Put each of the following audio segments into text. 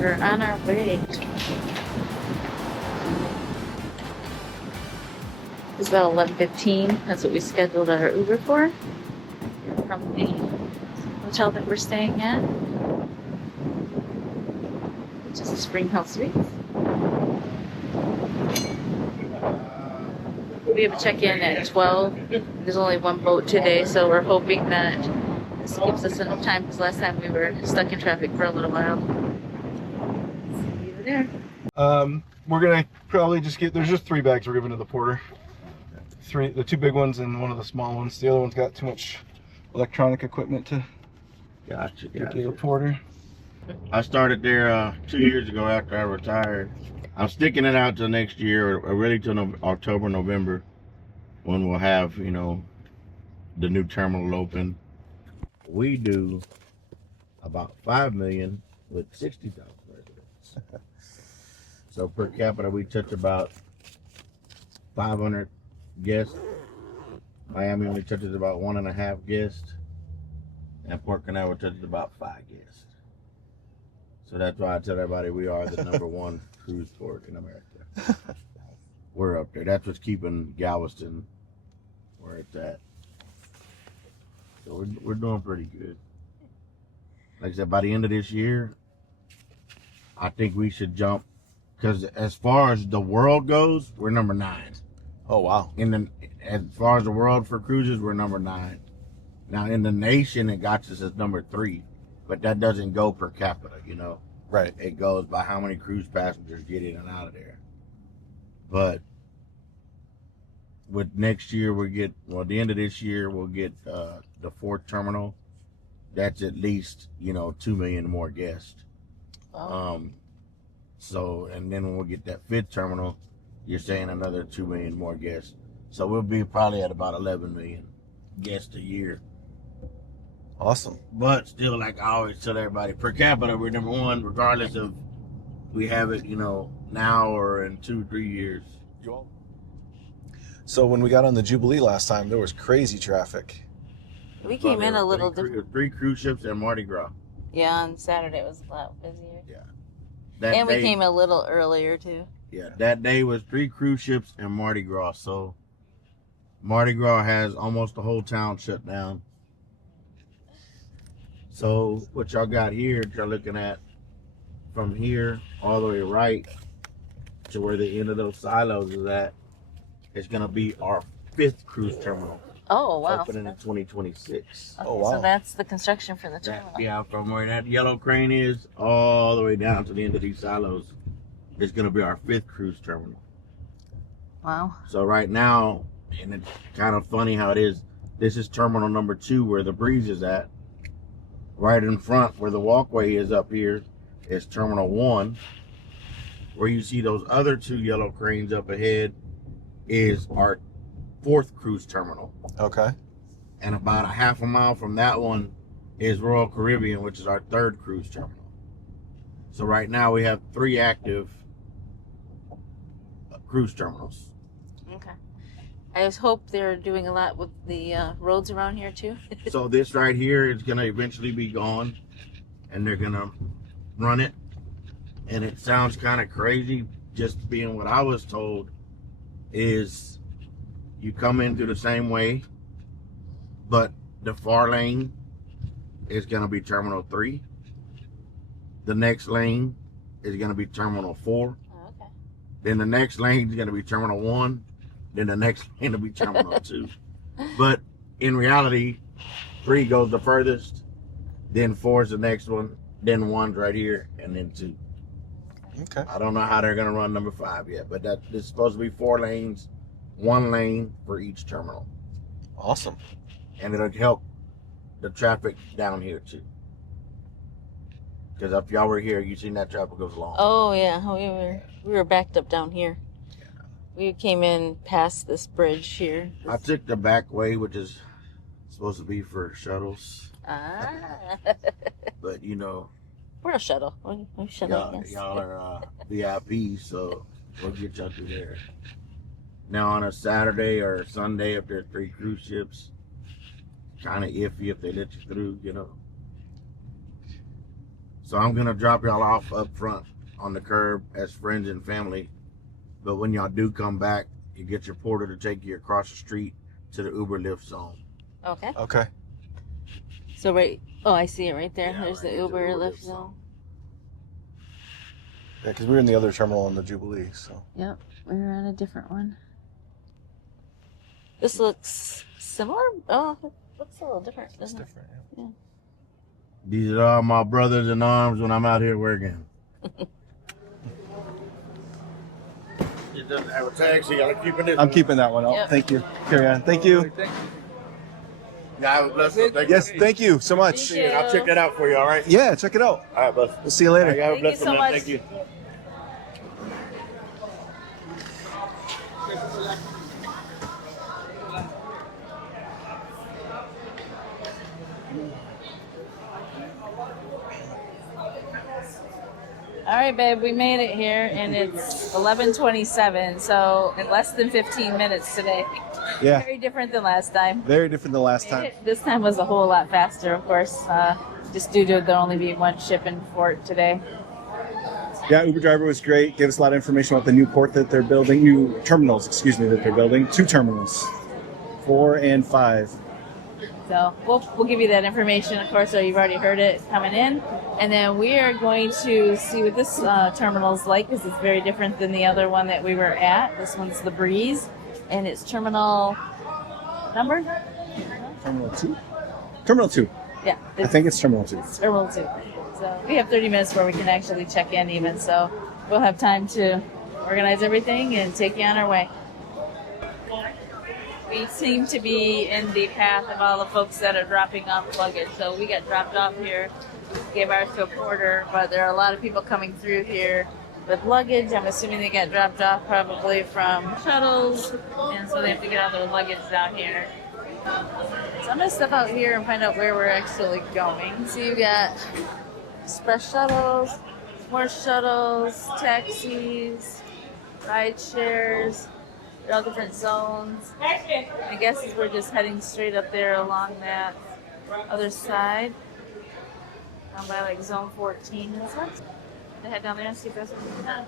We're on our way. It's about 11:15. That's what we scheduled our Uber for. From the hotel that we're staying at, which is the SpringHill Suites. We have a check-in at 12. There's only one boat today, so we're hoping that this gives us enough time, because last time we were stuck in traffic for a little while. See you there. We're gonna probably just there's just 3 bags we're giving to the porter. The 2 big ones and one of the small ones. The other one's got too much electronic equipment to give to the porter. I started there 2 years ago after I retired. I'm sticking it out till next year, or really till October, November, when we'll have, you know, the new terminal open. We do about 5 million with 60,000 residents. So per capita, we touch about 500 guests. Miami only touches about 1.5 guests, and Port Canaveral touches about 5 guests. So that's why I tell everybody we are the #1 cruise port in America. We're up there. That's what's keeping Galveston where it's at. So we're doing pretty good. Like I said, by the end of this year, I think we should jump, because as far as the world goes, we're #9. Oh wow! As far as the world for cruises, we're #9. Now in the nation, it got us as #3, but that doesn't go per capita, you know. Right. It goes by how many cruise passengers get in and out of there. But with next year, the end of this year, we'll get the 4th terminal. That's at least, you know, 2 million more guests. Wow. So, and then when we get that 5th terminal, you're saying another 2 million more guests. So we'll be probably at about 11 million guests a year. Awesome. But still, like I always tell everybody, per capita, we're #1, regardless of we have it, you know, now or in 2-3 years. So when we got on the Jubilee last time, there was crazy traffic. We came in a little different. 3 cruise ships and Mardi Gras. Yeah, on Saturday it was a lot busier. Yeah. And we came a little earlier too. Yeah, that day was 3 cruise ships and Mardi Gras. So Mardi Gras has almost the whole town shut down. So what y'all got here, y'all looking at from here all the way right to where the end of those silos is at, it's going to be our 5th cruise terminal. Oh, wow. Opening in 2026. Okay, Oh, wow. So that's the construction for the terminal. Yeah, from where that yellow crane is all the way down to the end of these silos, it's going to be our 5th cruise terminal. Wow. So right now, and it's kind of funny how it is, this is terminal #2 where the Breeze is at. Right in front where the walkway is up here is terminal 1. Where you see those other 2 yellow cranes up ahead is our 4th cruise terminal. Okay. And about a half a mile from that one is Royal Caribbean, which is our 3rd cruise terminal. So right now we have 3 active cruise terminals. Okay. I just hope they're doing a lot with the roads around here too. So this right here is going to eventually be gone, and they're going to run it. And it sounds kind of crazy, just being what I was told is you come in through the same way, but the far lane is going to be terminal 3. The next lane is going to be terminal 4. Oh, okay. Then the next lane is going to be terminal 1. Then the next lane will be terminal 2. But in reality, 3 goes the furthest, then 4 is the next one, then 1's right here, and then 2. Okay. I don't know how they're going to run number 5 yet, but that is supposed to be 4 lanes, 1 lane for each terminal. Awesome. And it'll help the traffic down here too. Because if y'all were here, you seen that traffic goes long. Oh yeah, we were backed up down here. Yeah. We came in past this bridge here. I took the back way, which is supposed to be for shuttles. Ah. But you know, We're a shuttle. We shuttle. Yes. y'all are VIP, so we'll get y'all through there. Now on a Saturday or a Sunday, if there's 3 cruise ships, kind of iffy if they let you through, you know. So I'm gonna drop y'all off up front on the curb as friends and family. But when y'all do come back, you get your porter to take you across the street to the Uber Lyft zone. Okay. Okay. So oh, I see it right there. Yeah, There's right, the Uber Lyft zone. Yeah, because we were in the other terminal in the Jubilee, so. Yep, we were on a different one. This looks similar. Oh, it looks a little different, It's doesn't it? different, Yeah. These are all my brothers in arms when I'm out here working. It doesn't have a taxi. Y'all keeping it. I'm keeping that one. Oh, Yep. thank you. Carry on. Thank you. Yeah, have a blessed one. Thank you. Yes, thank you so much. Thank you. I'll check that out for you. All right. Yeah, check it out. All right, bud. We'll see you All right, later. have a Thank you blessed so one, man. much. Thank you. All right, babe, we made it here, and it's 11:27, so in less than 15 minutes today. Yeah, Very different than last time. very different than last time. This time was a whole lot faster, of course, just due to there only being one ship in port today. Yeah, Uber driver was great. Gave us a lot of information about the new port that they're building, new terminals, excuse me, that they're building. 2 terminals, 4 and 5. So we'll give you that information, of course, so you've already heard it coming in. And then we are going to see what this terminal's like, because it's very different than the other one that we were at. This one's the Breeze, and it's terminal number? Terminal 2? Terminal 2. Yeah. I think it's Terminal 2. Terminal 2. So we have 30 minutes where we can actually check in even, so we'll have time to organize everything and take you on our way. We seem to be in the path of all the folks that are dropping off luggage. So we got dropped off here, gave ours to a porter, but there are a lot of people coming through here with luggage. I'm assuming they got dropped off probably from shuttles, and so they have to get all their luggage down here. So I'm going to step out here and find out where we're actually going. So you got express shuttles, more shuttles, taxis, ride shares. They're all different zones. I guess we're just heading straight up there along that other side. Down by like zone 14 and such. To head down there and see if there's something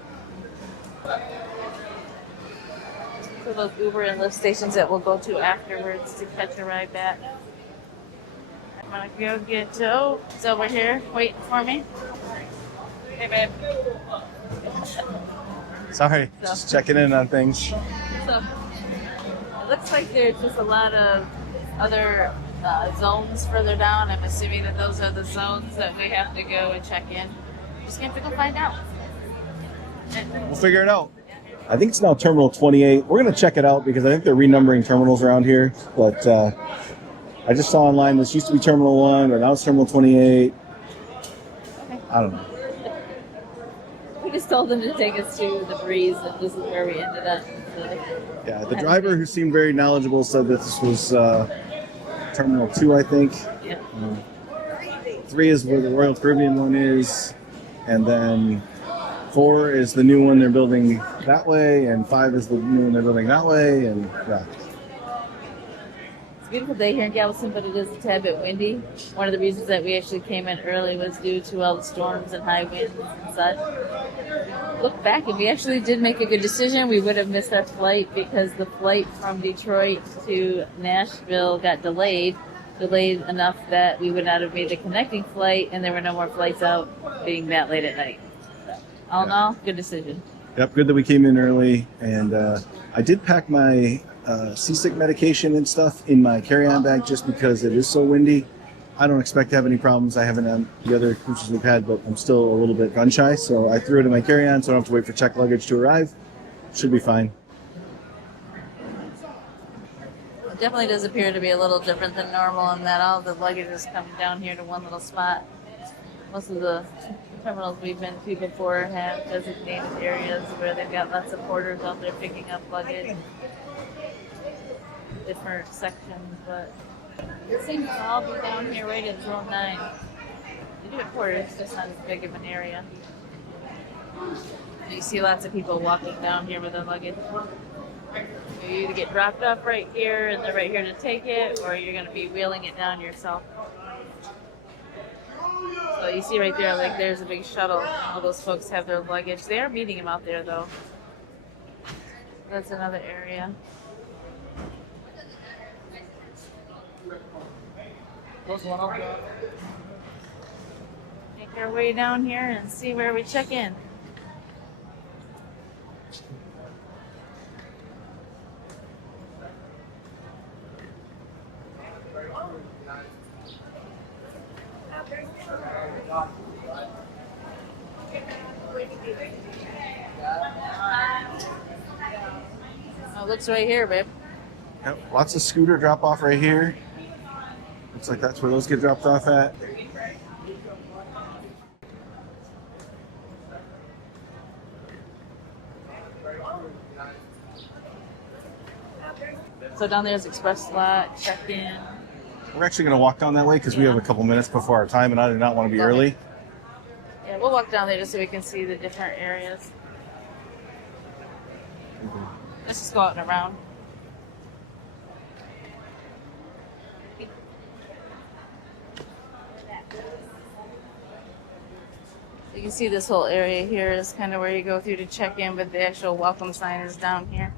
for those Uber and Lyft stations that we'll go to afterwards to catch a ride back. I'm gonna go get Joe. It's over here waiting for me. Hey, babe. Sorry, just checking in on things. So it looks like there's just a lot of other zones further down. I'm assuming that those are the zones that we have to go and check in. Just gonna have to go find out. We'll figure it out. I think it's now Terminal 28. We're going to check it out because I think they're renumbering terminals around here. But I just saw online this used to be Terminal 1, but now it's Terminal 28. Okay. I don't know. We just told them to take us to the Breeze, and this is where we ended up. So, Yeah, the driver who seemed very knowledgeable said that this was Terminal 2, I think. yeah. 3 is where the Royal Caribbean one is. And then 4 is the new one they're building that way. And 5 is the new one they're building that way. And yeah. It's a beautiful day here in Galveston, but it is a tad bit windy. One of the reasons that we actually came in early was due to all the storms and high winds and such. Look back, if we actually did make a good decision, we would have missed that flight because the flight from Detroit to Nashville got delayed enough that we would not have made the connecting flight, and there were no more flights out being that late at night. So, all in all, good decision. Yep, good that we came in early. And I did pack my seasick medication and stuff in my carry-on bag just because it is so windy. I don't expect to have any problems. I haven't on the other cruises we've had, but I'm still a little bit gun shy. So I threw it in my carry-on so I don't have to wait for checked luggage to arrive. Should be fine. It definitely does appear to be a little different than normal in that all the luggage is coming down here to one little spot. Most of the terminals we've been to before have designated areas where they've got lots of porters out there picking up luggage. Different sections, but it seems to all be down here right in zone 9. They do have porters, it's just not as big of an area. You see lots of people walking down here with their luggage. You either get dropped off right here and they're right here to take it, or you're going to be wheeling it down yourself. So So you see right there, like there's a big shuttle. All those folks have their luggage. They are meeting them out there though. That's another area. Make our way down here and see where we check in. Oh, it looks right here, babe. Yep, lots of scooter drop off right here. Looks like that's where those get dropped off at. So down there's express slot, check-in. We're actually going to walk down that way because we have a couple minutes before our time, and I do not want to be early. Yeah, we'll walk down there just so we can see the different areas. Let's just go out and around. You can see this whole area here is kind of where you go through to check in, but the actual welcome sign is down here.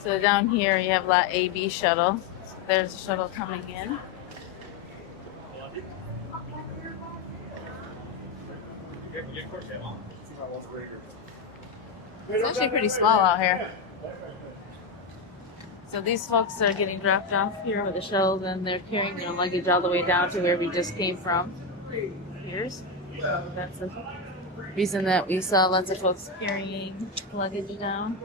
So down here you have lot AB shuttle. So there's a shuttle coming in. It's actually pretty small out here. So these folks are getting dropped off here with the shuttles, and they're carrying their luggage all the way down to where we just came from. Here's that's the reason that we saw lots of folks carrying luggage down.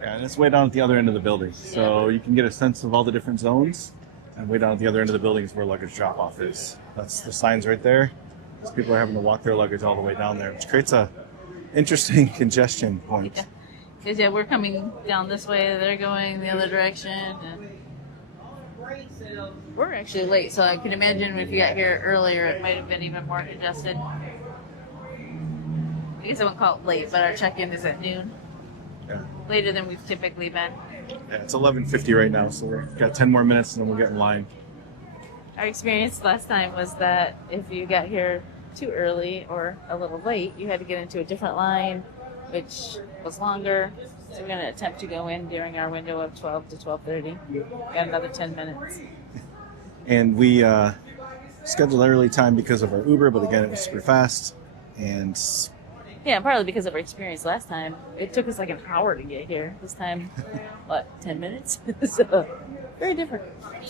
Yeah, and it's way down at the other end of the building. So you can get a sense of all the different zones. And way down at the other end of the building is where luggage drop off is. That's the signs right there. Because people are having to walk their luggage all the way down there, which creates a interesting congestion point. Yeah. 'Cause, yeah, we're coming down this way, they're going the other direction. And we're actually late, so I can imagine if you got here earlier, it might have been even more congested. I guess I wouldn't call it late, but our check-in is at noon. Yeah. Later than we've typically been. Yeah, it's 11:50 right now, so we've got 10 more minutes and then we'll get in line. Our experience last time was that if you got here too early or a little late, you had to get into a different line, which was longer. So we're going to attempt to go in during our window of 12 to 12:30. Got another 10 minutes. And we scheduled an early time because of our Uber, but again, it was super fast. And Yeah, partly because of our experience last time. It took us like an hour to get here. This time, what, 10 minutes? So, very different.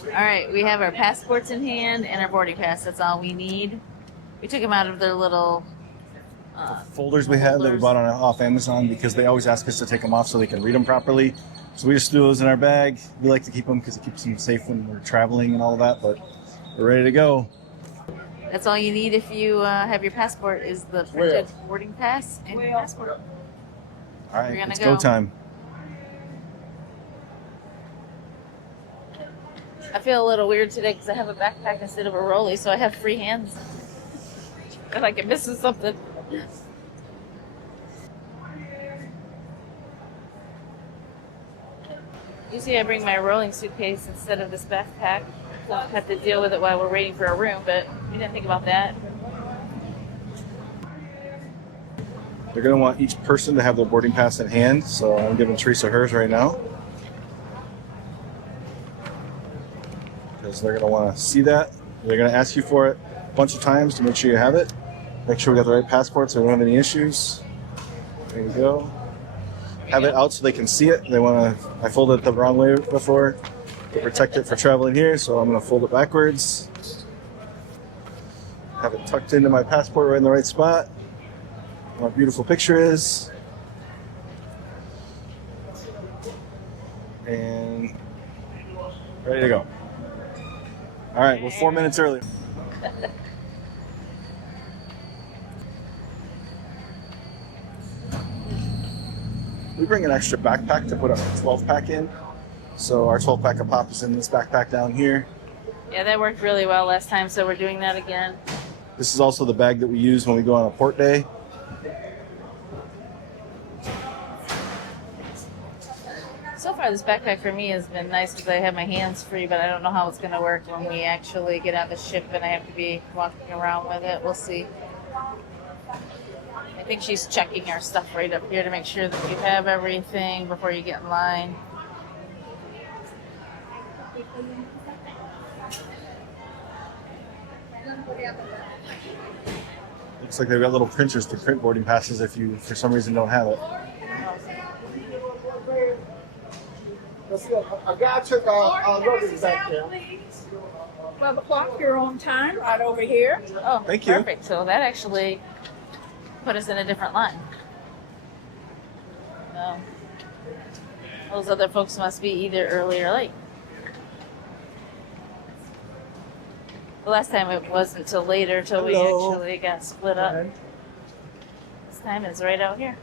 All right, we have our passports in hand and our boarding pass. That's all we need. We took them out of their little folders we had that we bought off Amazon because they always ask us to take them off so they can read them properly. So we just threw those in our bag. We like to keep them because it keeps them safe when we're traveling and all that, but we're ready to go. That's all you need if you have your passport is the printed boarding pass and your passport. All right, We're gonna it's go. go time. I feel a little weird today because I have a backpack instead of a rolly, so I have free hands. If I get missing something. Usually I bring my rolling suitcase instead of this backpack. So I have to deal with it while we're waiting for a room, but we didn't think about that. They're going to want each person to have their boarding pass in hand, so I'm giving Teresa hers right now. Because they're going to want to see that. They're going to ask you for it a bunch of times to make sure you have it. Make sure we got the right passport so we don't have any issues. There you go. Have it out so they can see it. They want to. I folded it the wrong way before to protect it for traveling here, so I'm going to fold it backwards. Have it tucked into my passport right in the right spot. What a beautiful picture is. And ready to go. All right, we're 4 minutes early. We bring an extra backpack to put a 12-pack in. So our 12-pack of pop is in this backpack down here. Yeah, that worked really well last time, so we're doing that again. This is also the bag that we use when we go on a port day. far, this backpack for me has been nice because I have my hands free, but I don't know how it's going to work when we actually get on the ship and I have to be walking around with it. We'll see. I think she's checking our stuff right up here to make sure that you have everything before you get in line. Looks like they've got little printers to print boarding passes if you, for some reason, don't have it. A guy took our luggage back there. 12 o'clock, you're on time, right over here. Oh, Thank you. Perfect. So that actually put us in a different line. So those other folks must be either early or late. The last time it wasn't until later, till we Hello. actually got split up. This time it's right out here.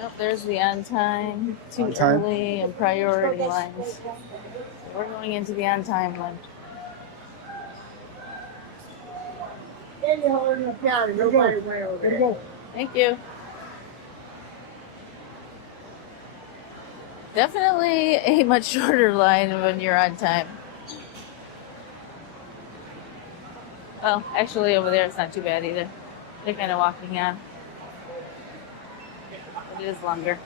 Nope, there's the on time, too On time. early, and priority lines. So we're going into the on time one. Thank you. Definitely a much shorter line when you're on time. Well, actually over there it's not too bad either. They're kind of walking on. It is longer.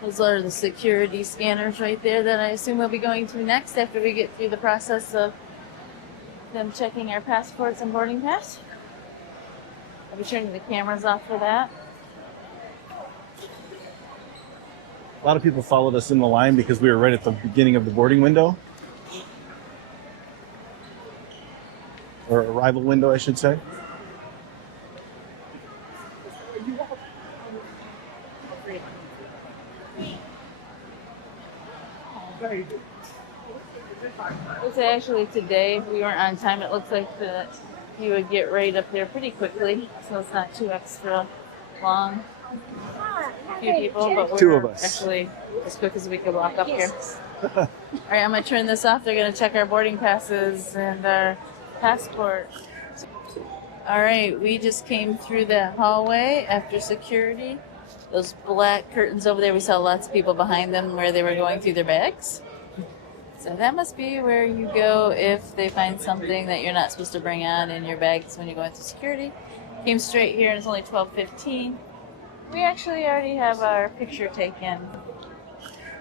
Those are the security scanners right there that I assume we'll be going to next after we get through the process of them checking our passports and boarding pass. I'll be turning the cameras off for that. A lot of people followed us in the line because we were right at the beginning of the boarding window. Or arrival window, I should say. It's actually today, if we weren't on time, it looks like that you would get right up there pretty quickly, so it's not too extra long. A few people, but we're Two of us. actually as quick as we could walk up here. All right, I'm gonna turn this off. They're gonna check our boarding passes and our passport. All right, we just came through that hallway after security. Those black curtains over there, we saw lots of people behind them where they were going through their bags. So that must be where you go if they find something that you're not supposed to bring on in your bags when you go into security. Came straight here and it's only 12:15. We actually already have our picture taken.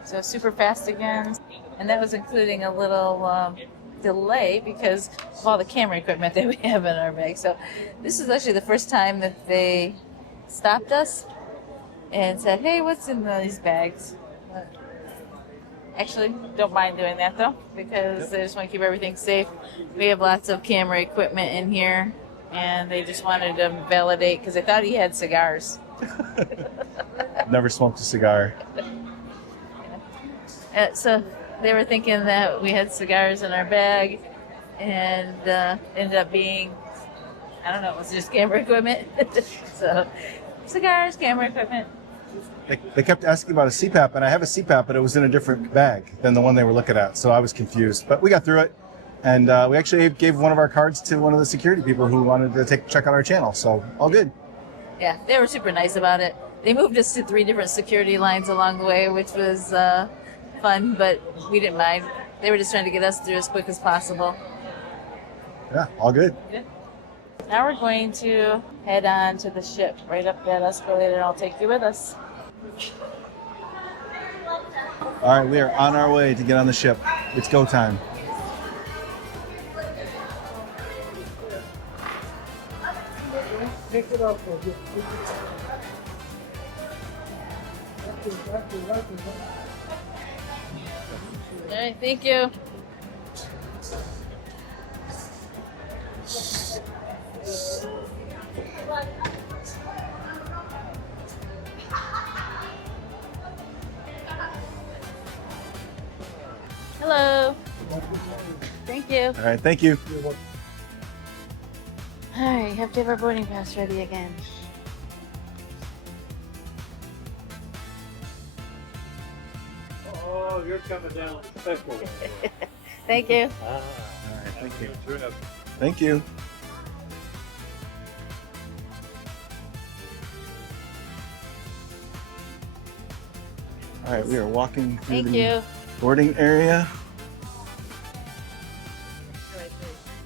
So super fast again. And that was including a little delay because of all the camera equipment that we have in our bag. So this is actually the first time that they stopped us and said, hey, what's in these bags? Actually, don't mind doing that though, because they just want to keep everything safe. We have lots of camera equipment in here, and they just wanted to validate because they thought he had cigars. Never smoked a cigar. So they were thinking that we had cigars in our bag, and ended up being, I don't know, it was just camera equipment. So cigars, camera equipment. They kept asking about a CPAP, and I have a CPAP, but it was in a different bag than the one they were looking at, so I was confused. But we got through it, and we actually gave one of our cards to one of the security people who wanted to check out our channel, so all good. Yeah, they were super nice about it. They moved us to 3 different security lines along the way, which was fun, but we didn't mind. They were just trying to get us through as quick as possible. Yeah, all good. Yeah. Now we're going to head on to the ship right up that escalator, and I'll take you with us. All right, we are on our way to get on the ship. It's go time. Pick it up for you. All right, thank you. Hello. you. All right, thank you. All right, have to have our boarding pass ready again. Oh, you're coming down special. Thank you. All right, thank you. Thank you. All right, we are walking through Thank the you. boarding area.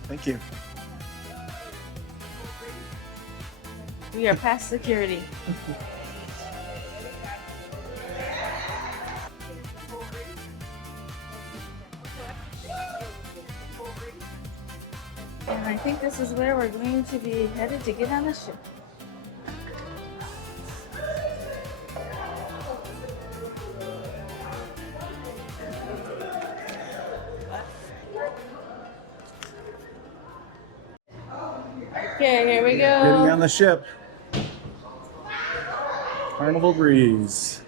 Thank you. We are past security. And I think this is where we're going to be headed to get on the ship. Okay, here we Getting on go. the ship. Carnival Breeze.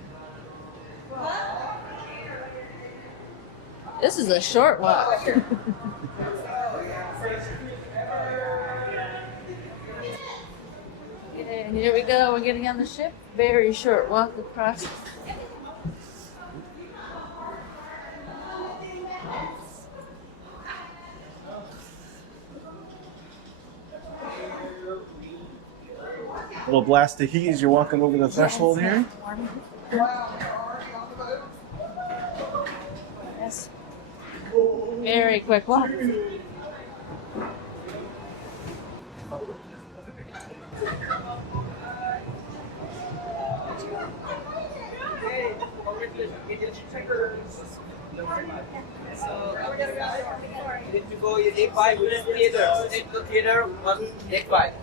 This is a short walk. And here we go. We're getting on the ship. Very short walk across. Little blast of heat as you're walking over the threshold here. Yes. Very quick walk. Need to go in A5 with the theater. Take the theater on A5.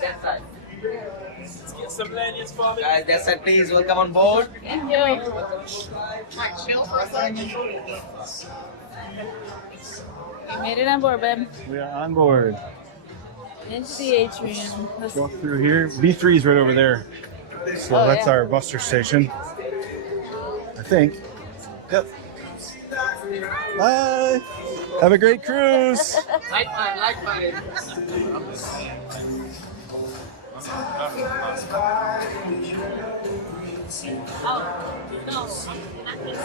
That side. Get some lanyards for me. Guys, that side, please. Welcome on board. Thank you. We made it on board, babe. We are on board. Into the atrium. Let's Walk through here. B3 is right over there. So Oh, that's yeah. our buster station. I think. Yep. Bye. Have a great cruise. Likewise.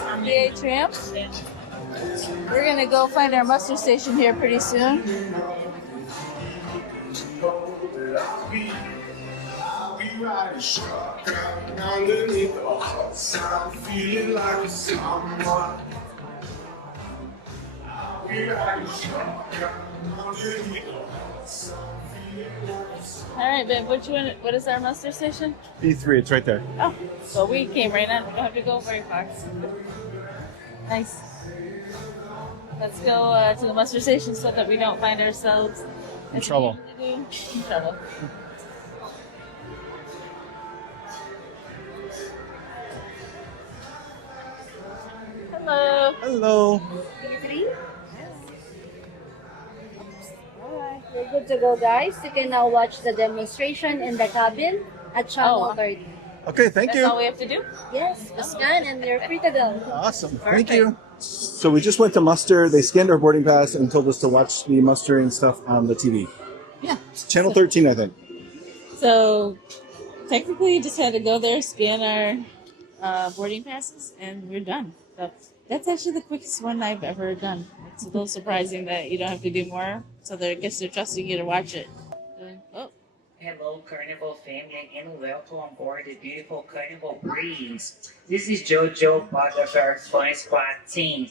on the atrium. We're gonna go find our muster station here pretty soon. All right, babe. What is our muster station? B3, it's right there. Oh, so we came right on. We don't have to go very far. Nice. Let's go to the muster station so that we don't find ourselves In trouble. In trouble. Hello. Hello. Alright, we're good to go, guys. You can now watch the demonstration in the cabin at channel Oh. 30. Okay, thank That's all you. we have to do? Yes, just scan and you're free to go. Awesome. Thank you. So we just went to muster. They scanned our boarding pass and told us to watch the mustering stuff on the TV. Yeah. It's channel 13, I think. So technically, you just had to go there, scan our boarding passes, and we're done. So that's actually the quickest one I've ever done. It's a little surprising that you don't have to do more. So I guess they're trusting you to watch it. Oh, Hello, Carnival family, and welcome on board the beautiful Carnival Breeze. This is JoJo, part of our Fun Squad team.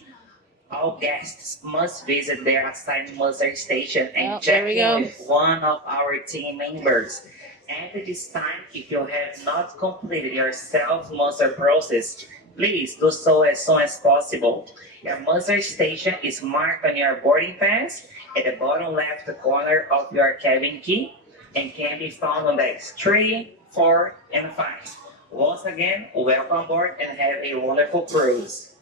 All guests must visit their assigned muster station and Oh, check there we in go. with one of our team members. And at this time, if you have not completed your self-muster process, please do so as soon as possible. Your muster station is marked on your boarding pass at the bottom left corner of your cabin key and can be found on decks 3, 4, and 5. Once again, welcome aboard and have a wonderful cruise.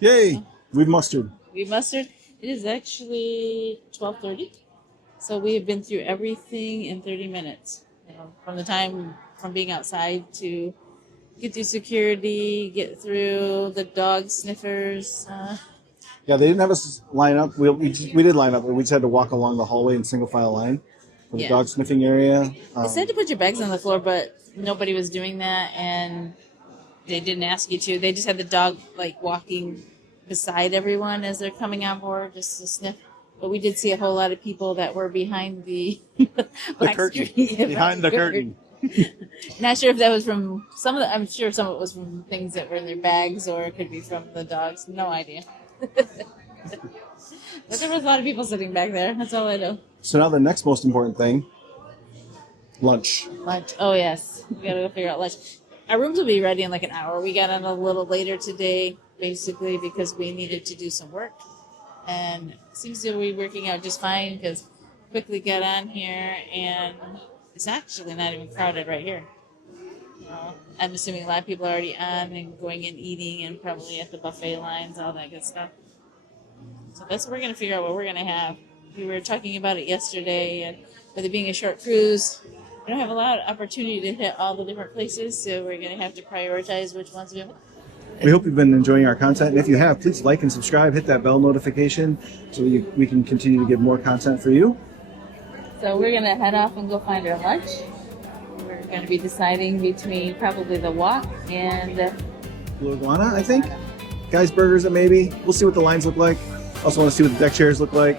Yay. We've mustered. we mustered. It is actually 12:30. So we have been through everything in 30 minutes. You know, from the time from being outside to get through security, get through the dog sniffers. Yeah, they didn't have us line up. We did line up, but we just had to walk along the hallway in single file line for the Yeah. dog sniffing area. They said to put your bags on the floor, but nobody was doing that, and they didn't ask you to. They just had the dog like walking beside everyone as they're coming on board just to sniff. But we did see a whole lot of people that were behind the black curtain. screen. Behind the curtain. Not sure if that was from some of the. I'm sure some of it was from things that were in their bags, or it could be from the dogs. No idea. But there was a lot of people sitting back there. That's all I know. So now the next most important thing, lunch. Lunch. Oh yes, we gotta go figure out lunch. Our rooms will be ready in like an hour. We got on a little later today, basically because we needed to do some work, and it seems to be working out just fine because quickly got on here and it's actually not even crowded right here. I'm assuming a lot of people are already on and going and eating and probably at the buffet lines, all that good stuff. So that's what we're going to figure out what we're going to have. We were talking about it yesterday, and with it being a short cruise, we don't have a lot of opportunity to hit all the different places, so we're going to have to prioritize which ones we have. We hope you've been enjoying our content, and if you have, please like and subscribe, hit that bell notification so we can continue to give more content for you. So we're going to head off and go find our lunch. We're going to be deciding between probably the walk and Blue Iguana, I think. Guys Burgers, maybe. We'll see what the lines look like. Also want to see what the deck chairs look like.